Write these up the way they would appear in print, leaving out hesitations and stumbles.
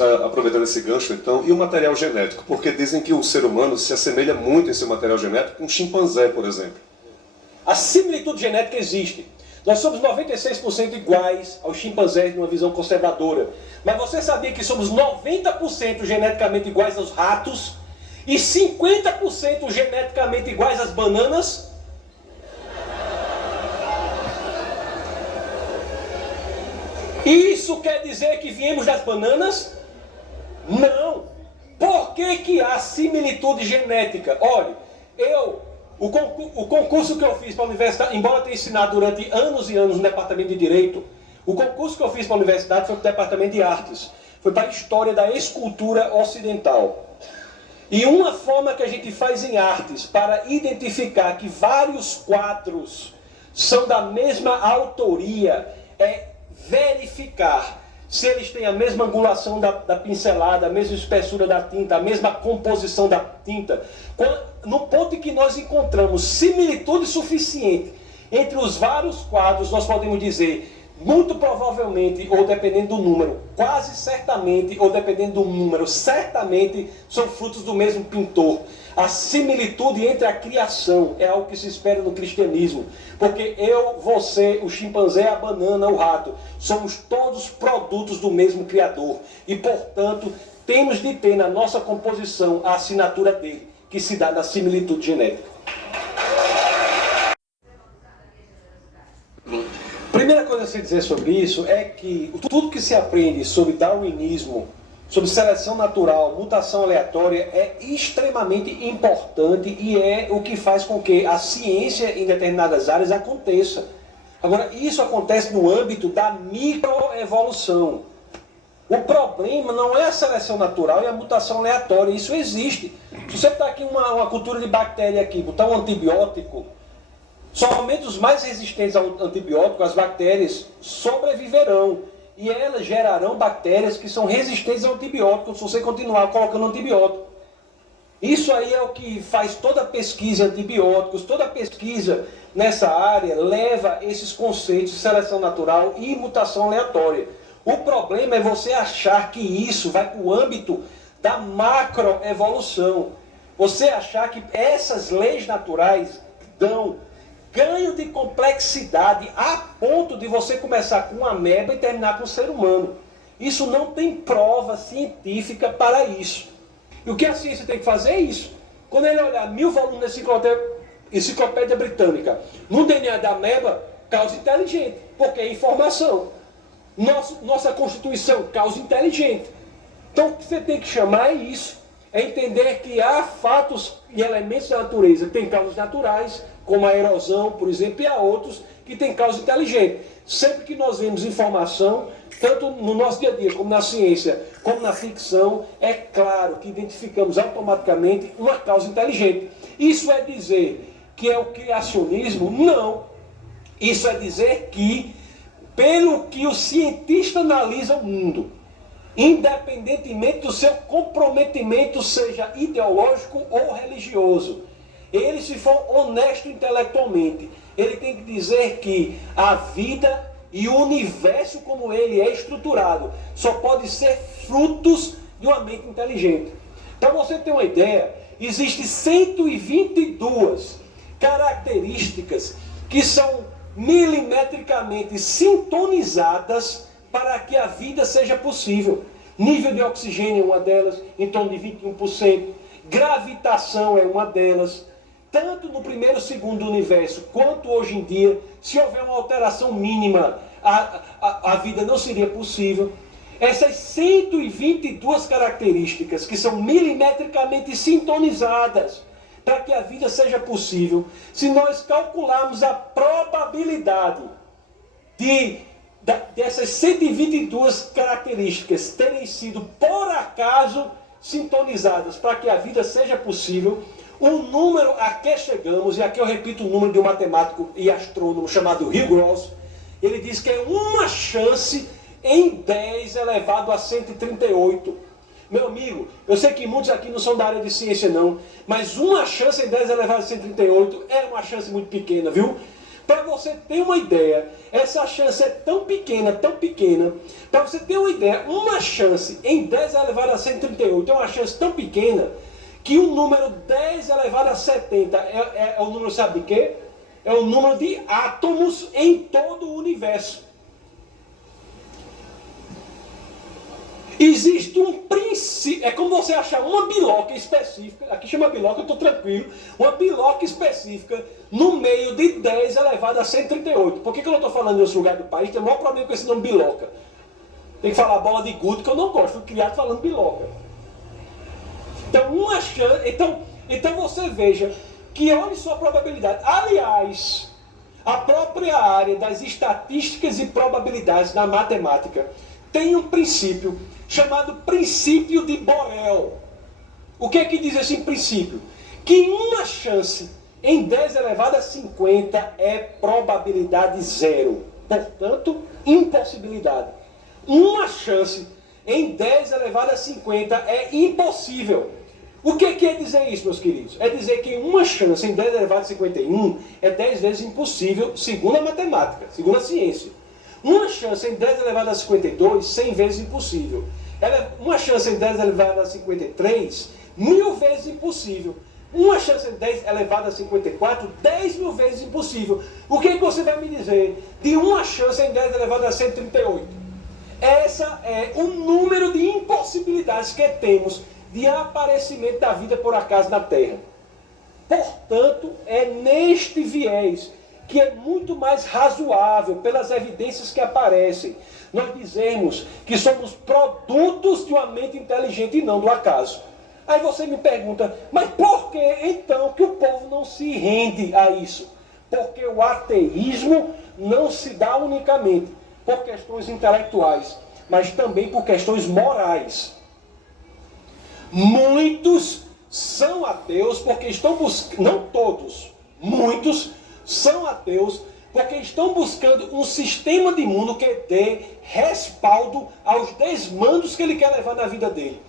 Aproveitando esse gancho, então, e o material genético? Porque dizem que o ser humano se assemelha muito em seu material genético com um chimpanzé, por exemplo. A similitude genética existe. Nós somos 96% iguais aos chimpanzés numa visão conservadora. Mas você sabia que somos 90% geneticamente iguais aos ratos e 50% geneticamente iguais às bananas? Isso quer dizer que viemos das bananas? Não. Por que que há similitude genética? Olha, o concurso que eu fiz para a universidade, embora eu tenha ensinado durante anos e anos no departamento de Direito, o concurso que eu fiz para a universidade foi para o departamento de Artes. Foi para a história da escultura ocidental. E uma forma que a gente faz em artes para identificar que vários quadros são da mesma autoria é verificar se eles têm a mesma angulação da pincelada, a mesma espessura da tinta, a mesma composição da tinta. No ponto em que nós encontramos similitude suficiente entre os vários quadros, nós podemos dizer, muito provavelmente, ou dependendo do número, quase certamente, ou dependendo do número, certamente são frutos do mesmo pintor. A similitude entre a criação é algo que se espera no cristianismo. Porque eu, você, o chimpanzé, a banana, o rato, somos todos produtos do mesmo Criador. E, portanto, temos de ter na nossa composição a assinatura dele, que se dá na similitude genética. Primeira coisa a se dizer sobre isso é que tudo que se aprende sobre darwinismo, sobre seleção natural, mutação aleatória, é extremamente importante e é o que faz com que a ciência em determinadas áreas aconteça. Agora, isso acontece no âmbito da microevolução. O problema não é a seleção natural e a mutação aleatória, isso existe. Se você está aqui uma cultura de bactéria aqui, botar um antibiótico, somente os mais resistentes ao antibiótico, as bactérias, sobreviverão. E elas gerarão bactérias que são resistentes ao antibiótico se você continuar colocando antibiótico. Isso aí é o que faz toda a pesquisa em antibióticos, toda a pesquisa nessa área leva esses conceitos de seleção natural e mutação aleatória. O problema é você achar que isso vai para o âmbito da macroevolução. Você achar que essas leis naturais dão ganho de complexidade a ponto de você começar com uma ameba e terminar com o ser humano. Isso não tem prova científica para isso. E o que a ciência tem que fazer é isso. Quando ele olhar 1000 volumes da enciclopédia britânica, no DNA da ameba, causa inteligente, porque é informação. Nossa Constituição, causa inteligente. Então o que você tem que chamar é isso. É entender que há fatos e elementos da natureza que têm causas naturais, como a erosão, por exemplo, e há outros que têm causa inteligente. Sempre que nós vemos informação, tanto no nosso dia a dia, como na ciência, como na ficção, é claro que identificamos automaticamente uma causa inteligente. Isso é dizer que é o criacionismo? Não. Isso é dizer que, pelo que o cientista analisa o mundo, independentemente do seu comprometimento, seja ideológico ou religioso, ele, se for honesto intelectualmente, ele tem que dizer que a vida e o universo como ele é estruturado só pode ser frutos de uma mente inteligente. Para você ter uma ideia, existem 122 características que são milimetricamente sintonizadas para que a vida seja possível. Nível de oxigênio é uma delas, em torno de 21%. Gravitação é uma delas. Tanto no primeiro segundo do universo, quanto hoje em dia, se houver uma alteração mínima, a vida não seria possível. Essas 122 características que são milimetricamente sintonizadas para que a vida seja possível, se nós calcularmos a probabilidade dessas 122 características terem sido, por acaso, sintonizadas para que a vida seja possível, o número a que chegamos, e aqui eu repito o número de um matemático e astrônomo chamado Hugh Ross, ele diz que é uma chance em 10 elevado a 138. Meu amigo, eu sei que muitos aqui não são da área de ciência não, mas uma chance em 10 elevado a 138 é uma chance muito pequena, viu? Para você ter uma ideia, essa chance é tão pequena, para você ter uma ideia, uma chance em 10 elevado a 138 é uma chance tão pequena que o número 10 elevado a 70 é o número, sabe de quê? É o número de átomos em todo o universo. Existe um princípio, é como você achar uma biloca específica, aqui chama biloca, eu estou tranquilo, uma biloca específica no meio de 10 elevado a 138. Por que eu não estou falando em outro lugar do país? Tem o maior problema com esse nome biloca. Tem que falar bola de gude, que eu não gosto, fui criado falando biloca. Então, uma chance, então você veja que olhe sua probabilidade. Aliás, a própria área das estatísticas e probabilidades na matemática tem um princípio chamado princípio de Borel. O que é que diz esse princípio? Que uma chance em 10 elevado a 50 é probabilidade zero. Portanto, impossibilidade. Uma chance em 10 elevado a 50 é impossível. O que quer dizer isso, meus queridos? É dizer que uma chance em 10 elevado a 51 é 10 vezes impossível, segundo a matemática, segundo a ciência. Uma chance em 10 elevado a 52, 100 vezes impossível. Uma chance em 10 elevado a 53, 1000 vezes impossível. Uma chance em 10 elevado a 54, 10 mil vezes impossível. O que você vai me dizer de uma chance em 10 elevado a 138? Essa é o número de impossibilidades que temos de aparecimento da vida por acaso na Terra. Portanto, é neste viés que é muito mais razoável, pelas evidências que aparecem, nós dizemos que somos produtos de uma mente inteligente e não do acaso. Aí você me pergunta, mas por que então que o povo não se rende a isso? Porque o ateísmo não se dá unicamente por questões intelectuais, mas também por questões morais. Muitos são ateus porque estão buscando, não todos, muitos são ateus porque estão buscando um sistema de mundo que dê respaldo aos desmandos que ele quer levar na vida dele.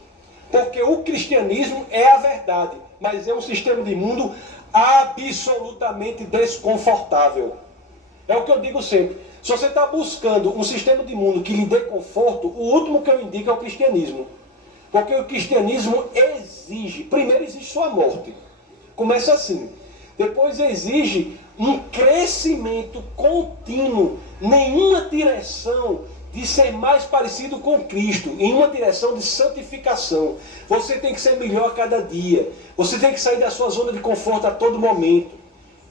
Porque o cristianismo é a verdade, mas é um sistema de mundo absolutamente desconfortável. É o que eu digo sempre. Se você está buscando um sistema de mundo que lhe dê conforto, o último que eu indico é o cristianismo. Porque o cristianismo exige, primeiro exige sua morte. Começa assim. Depois exige um crescimento contínuo, nenhuma direção de ser mais parecido com Cristo, em uma direção de santificação. Você tem que ser melhor a cada dia. Você tem que sair da sua zona de conforto a todo momento.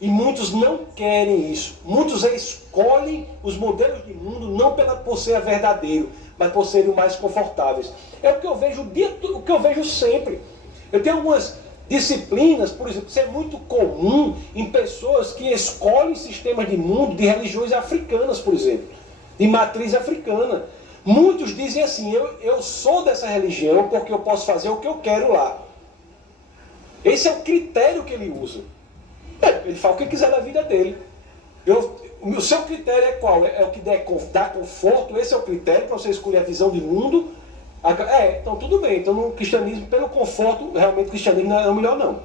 E muitos não querem isso. Muitos escolhem os modelos de mundo não por ser verdadeiro, mas por serem mais confortáveis. É o que eu vejo, o que eu vejo sempre. Eu tenho algumas disciplinas, por exemplo, isso é muito comum em pessoas que escolhem sistemas de mundo de religiões africanas, por exemplo, de matriz africana. Muitos dizem assim, eu sou dessa religião porque eu posso fazer o que eu quero lá. Esse é o critério que ele usa. Ele fala o que quiser da vida dele. O seu critério é qual? É o que dá conforto? Esse é o critério para você escolher a visão de mundo? Então tudo bem. Então no cristianismo, pelo conforto, realmente o cristianismo não é o melhor não.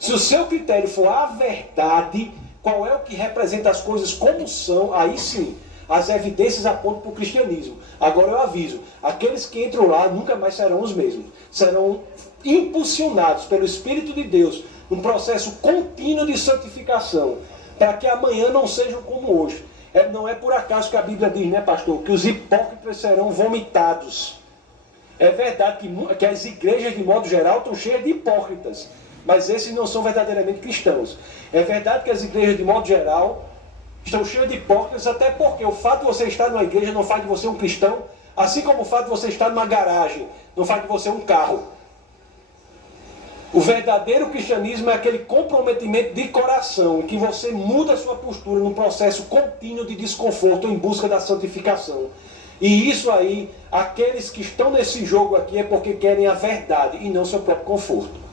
Se o seu critério for a verdade, qual é o que representa as coisas como são, aí sim, as evidências apontam para o cristianismo. Agora eu aviso, aqueles que entram lá nunca mais serão os mesmos. Serão impulsionados pelo Espírito de Deus num processo contínuo de santificação, para que amanhã não sejam como hoje. Não é por acaso que a Bíblia diz, né, pastor, que os hipócritas serão vomitados. É verdade que as igrejas, de modo geral, estão cheias de hipócritas, mas esses não são verdadeiramente cristãos. É verdade que as igrejas, de modo geral, estão cheias de hipócritas, até porque o fato de você estar numa igreja não faz de você um cristão, assim como o fato de você estar numa garagem não faz de você um carro. O verdadeiro cristianismo é aquele comprometimento de coração, em que você muda a sua postura num processo contínuo de desconforto em busca da santificação. E isso aí, aqueles que estão nesse jogo aqui é porque querem a verdade e não seu próprio conforto.